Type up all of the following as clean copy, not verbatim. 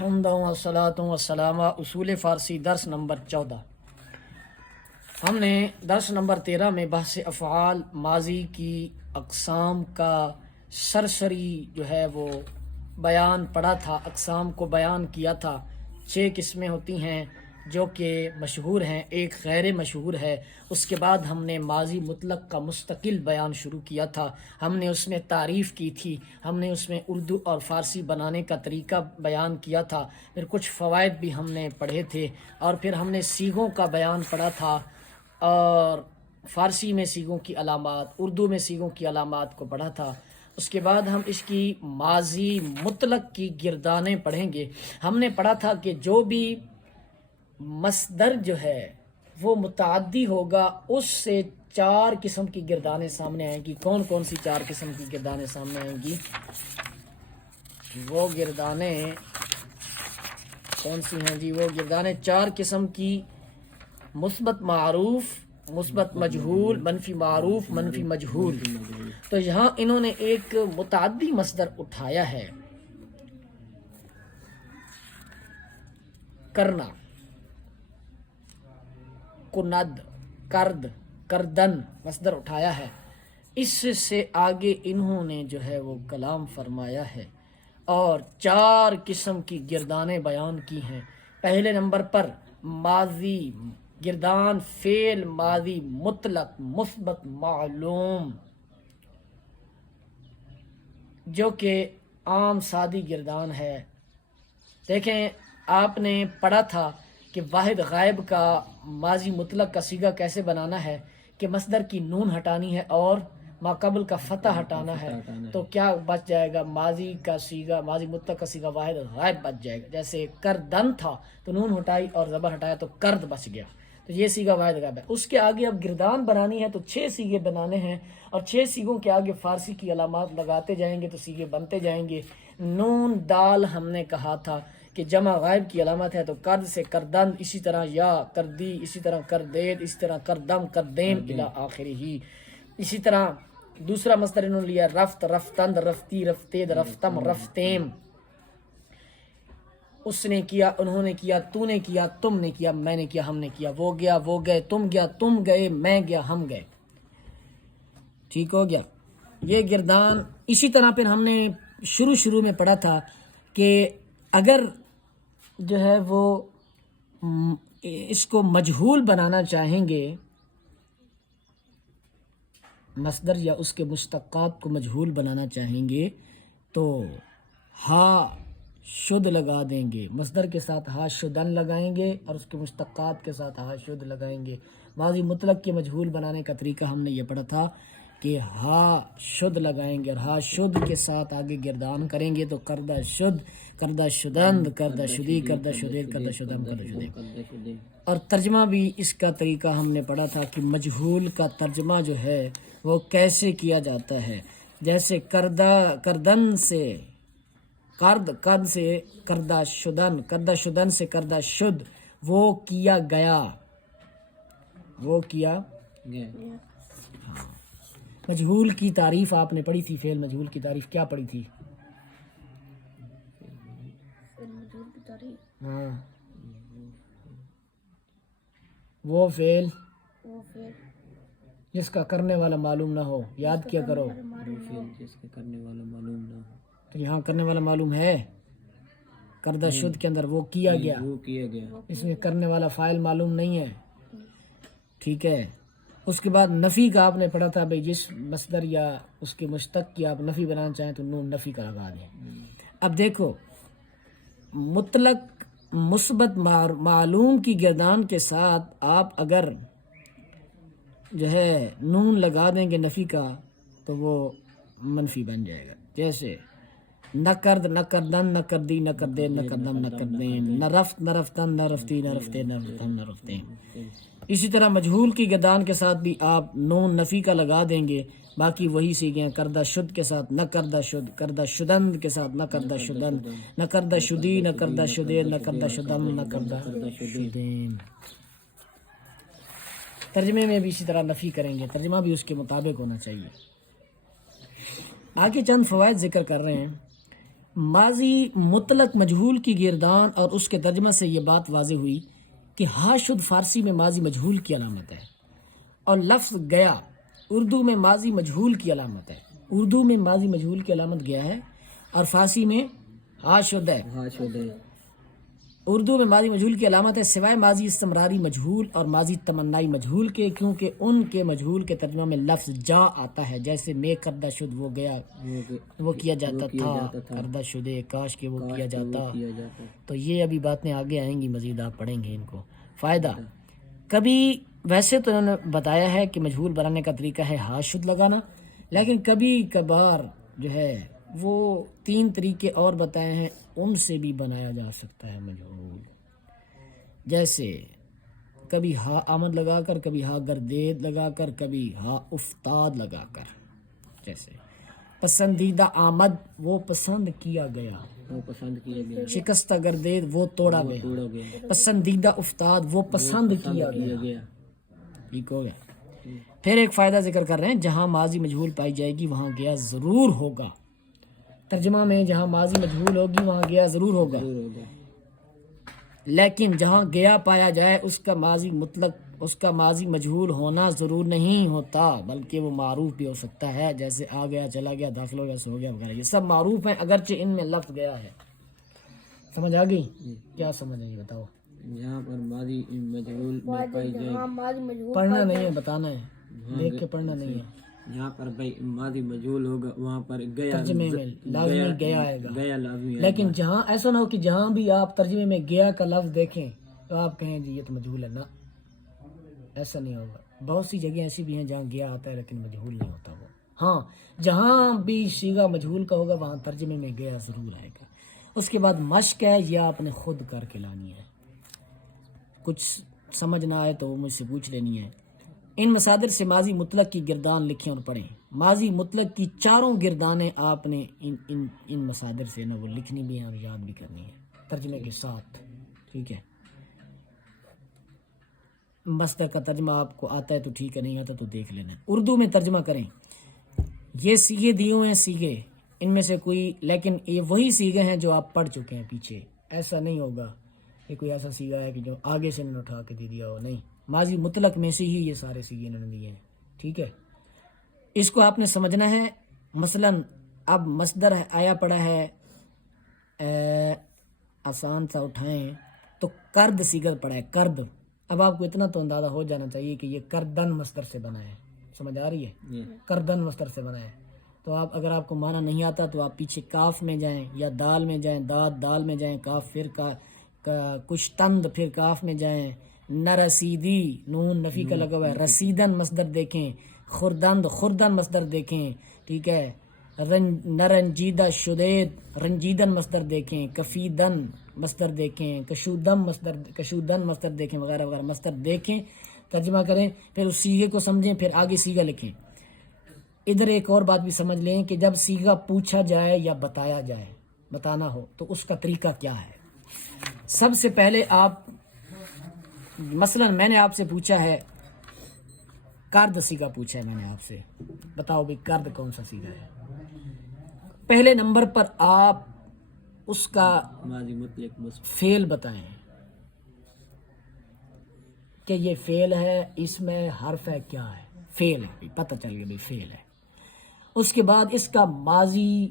حمدا والصلاۃ والسلام اصول فارسی درس نمبر 14۔ ہم نے درس نمبر 13 میں بحث افعال ماضی کی اقسام کا سرسری جو ہے وہ بیان پڑھا تھا، اقسام کو بیان کیا تھا۔ 6 قسمیں ہوتی ہیں جو کہ مشہور ہیں، ایک غیر مشہور ہے۔ اس کے بعد ہم نے ماضی مطلق کا مستقل بیان شروع کیا تھا، ہم نے اس میں تعریف کی تھی، ہم نے اس میں اردو اور فارسی بنانے کا طریقہ بیان کیا تھا، پھر کچھ فوائد بھی ہم نے پڑھے تھے، اور پھر ہم نے صیغوں کا بیان پڑھا تھا، اور فارسی میں صیغوں کی علامات، اردو میں صیغوں کی علامات کو پڑھا تھا۔ اس کے بعد ہم اس کی ماضی مطلق کی گردانیں پڑھیں گے۔ ہم نے پڑھا تھا کہ جو بھی مصدر جو ہے وہ متعدی ہوگا، اس سے 4 قسم کی گردانیں سامنے آئیں گی۔ کون کون سی 4 قسم کی گردانیں سامنے آئیں گی؟ وہ گردانیں کون سی ہیں جی؟ وہ گردانیں 4 قسم کی: مثبت معروف، مثبت مجہول، منفی معروف، منفی مجہول۔ تو یہاں انہوں نے ایک متعدی مصدر اٹھایا ہے، کرنا، کند، کرد، کردن مصدر اٹھایا ہے۔ اس سے آگے انہوں نے جو ہے وہ کلام فرمایا ہے اور 4 قسم کی گردانیں بیان کی ہیں۔ پہلے نمبر پر ماضی گردان فعل ماضی مطلق مثبت معلوم، جو کہ عام سادی گردان ہے۔ دیکھیں، آپ نے پڑھا تھا کہ واحد غائب کا ماضی مطلق کا صیغہ کیسے بنانا ہے، کہ مصدر کی نون ہٹانی ہے اور ما قبل کا فتح ہٹانا ہے، تو کیا بچ جائے گا؟ ماضی کا صیغہ، ماضی مطلق کا صیغہ واحد غائب بچ جائے گا۔ جیسے کردن تھا تو نون ہٹائی اور زبر ہٹایا تو کرد بچ گیا، تو یہ صیغہ واحد غائب ہے۔ اس کے آگے اب گردان بنانی ہے تو 6 صیغے بنانے ہیں، اور 6 صیغوں کے آگے فارسی کی علامات لگاتے جائیں گے تو صیغے بنتے جائیں گے۔ نون دال ہم نے کہا تھا کہ جمع غائب کی علامت ہے، تو کرد سے کردن، اسی طرح یا کردی، اسی طرح کردید، اسی طرح کردم، کردیم الی آخری ہی۔ اسی طرح دوسرا مصدر انہوں نے لیا رفت، رفتند، رفتی، رفتید، رفتم، رفتیم۔ اس نے کیا، انہوں نے کیا، تو نے کیا، تم نے کیا، میں نے کیا، ہم نے کیا، وہ گیا، وہ گئے، تم گیا، تم گئے، میں گیا، ہم گئے۔ ٹھیک ہو گیا یہ گردان۔ اسی طرح پھر ہم نے شروع میں پڑھا تھا کہ اگر جو ہے وہ اس کو مجہول بنانا چاہیں گے، مصدر یا اس کے مشتقات کو مجہول بنانا چاہیں گے، تو ہا شد لگا دیں گے، مصدر کے ساتھ ہا شدن لگائیں گے اور اس کے مشتقات کے ساتھ ہا شد لگائیں گے۔ ماضی مطلق کے مجہول بنانے کا طریقہ ہم نے یہ پڑھا تھا کہ ہا شد لگائیں گے اور ہا شد کے ساتھ آگے گردان کریں گے، تو کردہ شد، کردہ شدند، کردہ شدی، کردہ شدید، کردہ شدم، کردہ شدید۔ اور ترجمہ بھی اس کا طریقہ ہم نے پڑھا تھا کہ مجہول کا ترجمہ جو ہے وہ کیسے کیا جاتا ہے۔ جیسے کردن سے قد سے کردہ شدن، کردہ شدن سے کردہ شد، وہ کیا گیا، وہ کیا گیا۔ مجہول کی تعریف آپ نے پڑھی تھی، فعل مجہول کی تعریف کیا پڑھی تھی؟ ہاں، وہ فعل جس کا کرنے والا معلوم نہ ہو، یاد کیا کرو، جس کا کرنے والا معلوم نہ ہو۔ تو یہاں کرنے والا معلوم ہے، کردہ شد کے اندر وہ کیا گیا، اس میں کرنے والا فاعل معلوم نہیں ہے۔ ٹھیک ہے۔ اس کے بعد نفی کا آپ نے پڑھا تھا، بھئی جس مصدر یا اس کے مشتق کی آپ نفی بنانا چاہیں تو نون نفی کا لگا دیں۔ اب دیکھو، مطلق مثبت معلوم کی گردان کے ساتھ آپ اگر جو ہے نون لگا دیں گے نفی کا، تو وہ منفی بن جائے گا۔ جیسے نہ کرد، نہ کردن، نہ کردی، نہ کردین، نہ کردم، نہ کردین، نہ رفت، نہ رفتن، نہ رفتی، نہ رفتے، نہ رفتم، نہ رفتیم۔ اسی طرح مجہول کی گردان کے ساتھ بھی آپ نون نفی کا لگا دیں گے، باقی وہی سیکھیں۔ کردہ شد کے ساتھ نہ کردہ شد، کردہ شدند کے ساتھ نہ کردہ شدند، نہ کردہ شدی، نہ کردہ شدید، نہ کردہ شدم، نہ کردہ شدیم۔ ترجمے میں بھی اسی طرح نفی کریں گے، ترجمہ بھی اس کے مطابق ہونا چاہیے۔ آگے چند فوائد ذکر کر رہے ہیں۔ ماضی مطلق مجہول کی گردان اور اس کے ترجمہ سے یہ بات واضح ہوئی کہ ہا شد فارسی میں ماضی مجہول کی علامت ہے، اور لفظ گیا اردو میں ماضی مجہول کی علامت ہے۔ اردو میں ماضی مجہول کی علامت گیا ہے اور فارسی میں ہا شد ہے۔ اردو میں ماضی مجہول کی علامت ہے سوائے ماضی استمراری مجہول اور ماضی تمنائی مجہول کے، کیونکہ ان کے مجہول کے ترجمہ میں لفظ جا آتا ہے، جیسے میں کردہ شد وہ گیا، وہ کیا جاتا تھا، کردہ شدے کاش کہ وہ کیا جاتا۔ تو یہ ابھی باتیں آگے آئیں گی، مزید آپ پڑھیں گے ان کو۔ فائدہ، کبھی ویسے تو انہوں نے بتایا ہے کہ مجہول بنانے کا طریقہ ہے ہا شد لگانا، لیکن کبھی کبھار جو ہے وہ 3 طریقے اور بتائے ہیں، ان سے بھی بنایا جا سکتا ہے مجہول، جیسے کبھی ہا آمد لگا کر، کبھی ہا گردید لگا کر، کبھی ہا افتاد لگا کر۔ جیسے پسندیدہ آمد وہ پسند کیا گیا، شکستہ گردید وہ توڑا گیا، پسندیدہ افتاد وہ پسند کیا گیا۔ ٹھیک ہو گیا۔ پھر ایک فائدہ ذکر کر رہے ہیں، جہاں ماضی مجہول پائی جائے گی وہاں گیا ضرور ہوگا۔ ترجمہ میں جہاں ماضی مجہول ہوگی وہاں گیا ضرور ہوگا، لیکن جہاں گیا پایا جائے اس کا ماضی مطلق، اس کا ماضی مجہول ہونا ضرور نہیں ہوتا، بلکہ وہ معروف بھی ہو سکتا ہے، جیسے آ گیا، چلا گیا، داخل ہو گیا، سو گیا وغیرہ، یہ سب معروف ہیں اگرچہ ان میں لفظ گیا ہے۔ سمجھ آ گئی؟ کیا سمجھ آئی بتاؤ؟ یہاں پر ماضی مجہول میں پائی جائے گی، پڑھنا نہیں ہے، بتانا ہے، دیکھ کے پڑھنا نہیں ہے۔ یہاں پر بھائی ماضی مجہول ہوگا، وہاں پر گیا ترجمے میں لازمی گیا آئے گا، گیا لازمی ہے۔ لیکن جہاں ایسا نہ ہو کہ جہاں بھی آپ ترجمے میں گیا کا لفظ دیکھیں تو آپ کہیں جی یہ تو مجہول ہے، نا، ایسا نہیں ہوگا۔ بہت سی جگہیں ایسی بھی ہیں جہاں گیا آتا ہے لیکن مجہول نہیں ہوتا وہ۔ ہاں، جہاں بھی صیغہ مجہول کا ہوگا وہاں ترجمے میں گیا ضرور آئے گا۔ اس کے بعد مشق ہے، یہ آپ نے خود کر کے لانی ہے، کچھ سمجھ نہ آئے تو وہ مجھ سے پوچھ لینی ہے۔ ان مصادر سے ماضی مطلق کی گردان لکھیں اور پڑھیں۔ ماضی مطلق کی 4 گردانیں آپ نے ان مصادر سے نا وہ لکھنی بھی ہیں اور یاد بھی کرنی ہے ترجمے کے ساتھ، ٹھیک ہے۔ مصدر کا ترجمہ آپ کو آتا ہے تو ٹھیک ہے، نہیں آتا تو دیکھ لینا ہے۔ اردو میں ترجمہ کریں۔ یہ سیغے دیے ہوئے ہیں، سیغے ان میں سے کوئی، لیکن یہ وہی سیغے ہیں جو آپ پڑھ چکے ہیں پیچھے، ایسا نہیں ہوگا کہ کوئی ایسا سیغہ ہے کہ جو آگے سے انہوں نے اٹھا کے دے دیا ہو، نہیں، ماضی مطلق میں سے ہی یہ سارے سیغے انہوں نے دیے ہیں، ٹھیک ہے۔ اس کو آپ نے سمجھنا ہے۔ مثلا اب مصدر آیا پڑا ہے، آسان سا اٹھائیں تو کرد سیغہ پڑا ہے، کرد۔ اب آپ کو اتنا تو اندازہ ہو جانا چاہیے کہ یہ کردن مصدر سے بنا ہے، سمجھ آ رہی ہے؟ کردن مصدر سے بنا ہے۔ تو آپ اگر آپ کو معنی نہیں آتا تو آپ پیچھے کاف میں جائیں یا دال میں جائیں، دال میں جائیں، کاف پھر کچھ تند، پھر کاف میں جائیں، نرسیدی، نون نفی کا لگا ہوا ہے، رسیدن مصدر دیکھیں، خوردن مصدر دیکھیں، ٹھیک ہے۔ نرنجیدہ شدید، رنجیدن مصدر دیکھیں، کفیدن مصدر دیکھیں، کشودن مصدر دیکھیں، وغیرہ وغیرہ مصدر دیکھیں، ترجمہ کریں، پھر اس سیغے کو سمجھیں، پھر آگے سیغہ لکھیں۔ ادھر ایک اور بات بھی سمجھ لیں کہ جب سیغہ پوچھا جائے یا بتایا جائے، بتانا ہو تو اس کا طریقہ کیا ہے۔ سب سے پہلے آپ، مثلا میں نے آپ سے پوچھا ہے کرد سیغہ پوچھا ہے، میں نے آپ سے، بتاؤ بھی کرد کون سا سیغہ ہے۔ پہلے نمبر پر آپ اس کا ماضی مطلق فعل بتائیں کہ یہ فعل ہے، اس میں حرف ہے، کیا ہے، فعل ہے، پتہ چل گیا بھی فعل ہے۔ اس کے بعد اس کا ماضی،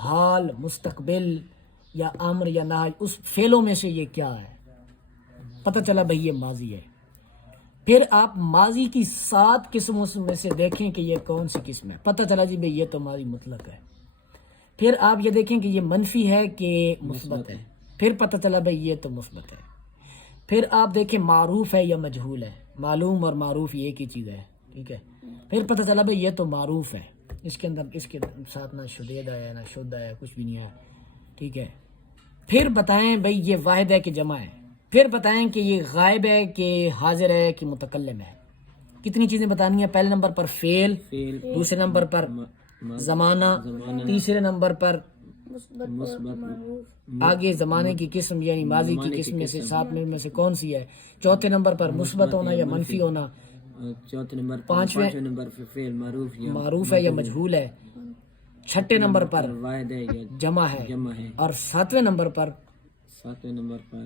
حال، مستقبل یا امر یا نہی، اس فعلوں میں سے یہ کیا ہے، پتہ چلا بھئی یہ ماضی ہے۔ پھر آپ ماضی کی 7 قسموں میں سے دیکھیں کہ یہ کون سی قسم ہے، پتہ چلا جی بھئی یہ تو ماضی مطلق ہے۔ پھر آپ یہ دیکھیں کہ یہ منفی ہے کہ مثبت ہے، پھر پتہ چلا بھئی یہ تو مثبت ہے۔ پھر آپ دیکھیں معروف ہے یا مجہول ہے، معلوم اور معروف یہ ایک ہی چیز ہے، ٹھیک ہے۔ پھر پتہ چلا بھئی یہ تو معروف ہے، اس کے اندر اس کے ساتھ نہ شدید آیا نہ شد آیا، کچھ بھی نہیں آیا، ٹھیک ہے۔ پھر بتائیں بھئی یہ واحد ہے کہ جمع ہے، پھر بتائیں کہ یہ غائب ہے کہ حاضر ہے کہ متکلم ہے۔ کتنی چیزیں بتانی ہیں؟ پہلے نمبر پر فعل، دوسرے نمبر پر زمانہ، تیسرے نمبر پر آگے زمانے کی قسم یعنی ماضی کی قسم میں سے 7 میں سے کون سی ہے، چوتھے نمبر پر مثبت ہونا یا منفی ہونا، چوتھے نمبر، پانچویں نمبر فعل معروف ہے یا مجہول ہے، چھٹے نمبر پر واحد ہے یا جمع ہے، جمع ہے، اور ساتویں نمبر پر ساتویں نمبر پر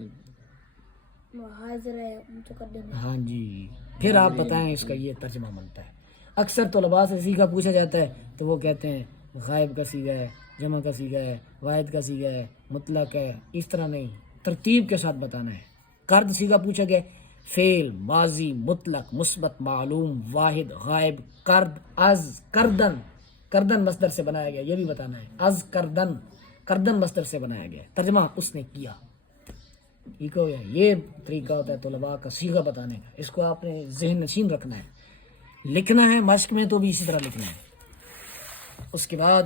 ہاں جی، پھر آپ بتائیں اس کا یہ ترجمہ بنتا ہے۔ اکثر طلباء سے سیغہ پوچھا جاتا ہے تو وہ کہتے ہیں غائب کا سیغہ ہے، جمع کا سیغہ ہے، واحد کا سیغہ ہے، مطلق ہے، اس طرح نہیں، ترتیب کے ساتھ بتانا ہے۔ کرد سیغہ پوچھا گیا، فعل، ماضی، مطلق، مثبت، معلوم، واحد، غائب، کرد، از، کردن، کردن مصدر سے بنایا گیا، یہ بھی بتانا ہے، از کردن، کردن مصدر سے بنایا گیا، ترجمہ اس نے کیا۔ ٹھیک ہو گیا؟ یہ طریقہ ہوتا ہے طلباء کا صیغہ بتانے کا، اس کو آپ نے ذہن نشین رکھنا ہے، لکھنا ہے مشق میں تو بھی اسی طرح لکھنا ہے۔ اس کے بعد